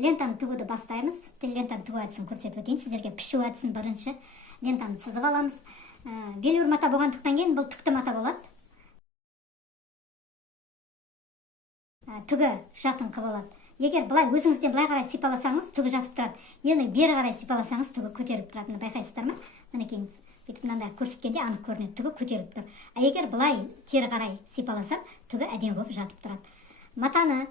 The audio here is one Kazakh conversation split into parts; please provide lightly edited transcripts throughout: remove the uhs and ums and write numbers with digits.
лентаны тігуді бастаймыз. Лентаны тігу әдісін көрсетіп өтейін сіздерге. Пішу әдісін бірінші лентаны сызып аламыз. Велюр мата болғандықтан кейін бұл түкті мата болады. Түгі жатыңқы болады. Егер былай өзіңізден былай қарай сипаласаңыз, түгі жатып тұрады. Енді бері қарай сипаласаңыз, түгі көтеріп тұрады. Байқайсыздар ма? Мінекейіңіз. Бүйтіп мынандай көрсеткенде анық көрінеді, түгі көтеріп тұр. Егер былай тері қарай сипаласақ, түгі әдемі болып жатып тұрады. Матаны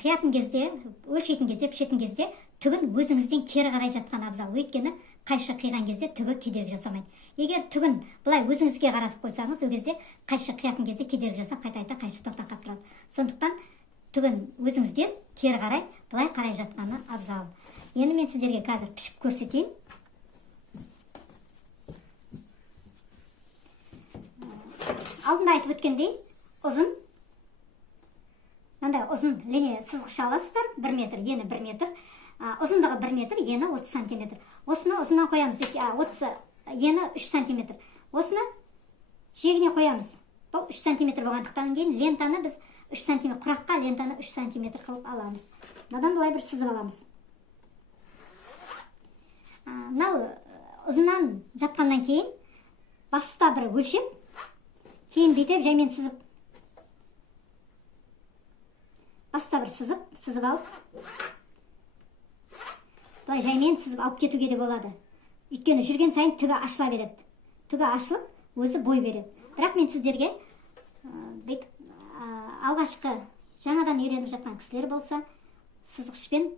қиятын кезде, өлшейтін кезде, пішетін кезде түгін өзіңізден кері қарай жатқан абзал. Өйткені қайшы қиған кезде түгі кедергі жасамайды. Егер түгін былай өзіңізге қаратып қойсаңыз, ол кезде қайшы қиятын кезде кедергі жасап, қайта қайшы тоқтап тұрады. Сондықтан түгін өзіңізден кері қарай, былай қарай жатқаны абзал. Енді мен сіздерге қазір пішіп көрсетейін. Алдында айтып өткендей, ұзын, мынандай ұзын лене сызғыша аласыздар, 1 метр, ені 1 метр, ұзындығы 1 метр, ені 30 сантиметр. Осыны ұзынан қоямыз, ені 3 сантиметр. Осыны жегіне қоямыз. Бұл 3 сантиметр болғандықтан кейін лентаны біз 3 сантиметр, құраққа лентаны 3 сантиметр қылып аламыз. Мынадан былай бір сызып аламыз. Мынау ұзынан жатқаннан кейін баста бір өлшеп, кейін бүйтіп жаймен сызып, баста бір сызып алып, былай жаймен сызып алып кетуге де болады. Өйткені жүрген сайын түгі ашыла береді. Түгі ашылып, өзі бой береді. Бірақ мен сіздерге алғашқы жаңадан үйреніп жатқан кісілер болса, сызғышпен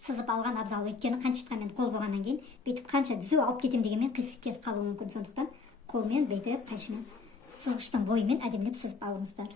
сызып алған абзал. Өйткені қаншытқамен қол болғаннан кейін, бүйтіп қанша түзу алып кетем дегенмен қисып кетіп қалуы мүмкін. Сондықтан қолмен бүйтіп қайшымен сызғыштың бойымен әдемілеп сызып алыңыздар.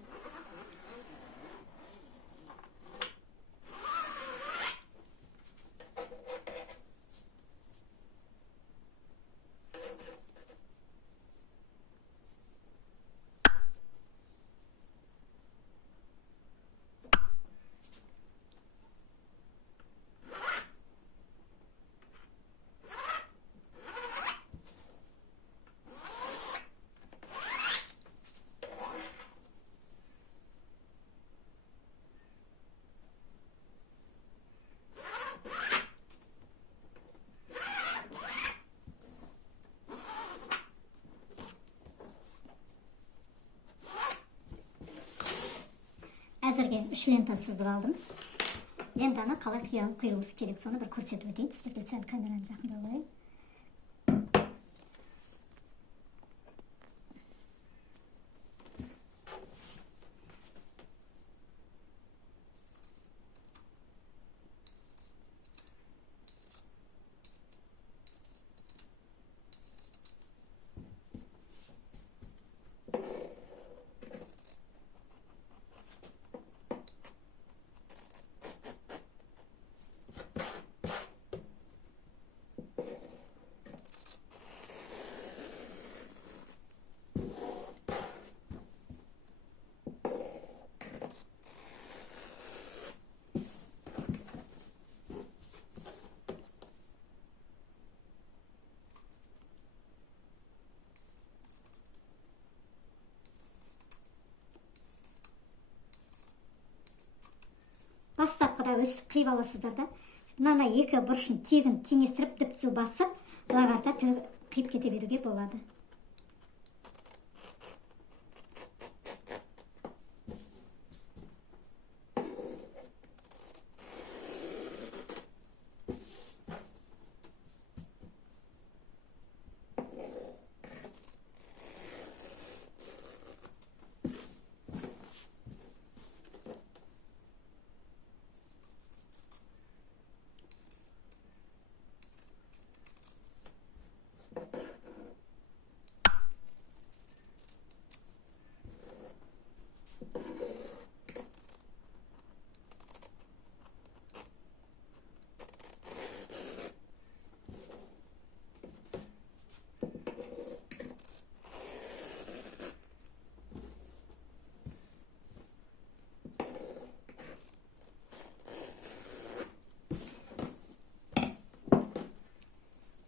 Әзірге 3 лента сызып алдым. Лентаны қалай құюымыз керек, соны бір көрсетіп өтейін. Сіздерге сәл камераны жақындап алайын. Бастапқыда өстіп қиып аласыздар да, мынаны екі бұрышын тегін теңестіріп, түп-түзу басып, былай қарата қиып кете беруге болады.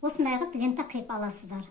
Осындай қылып лента қиып аласыздар.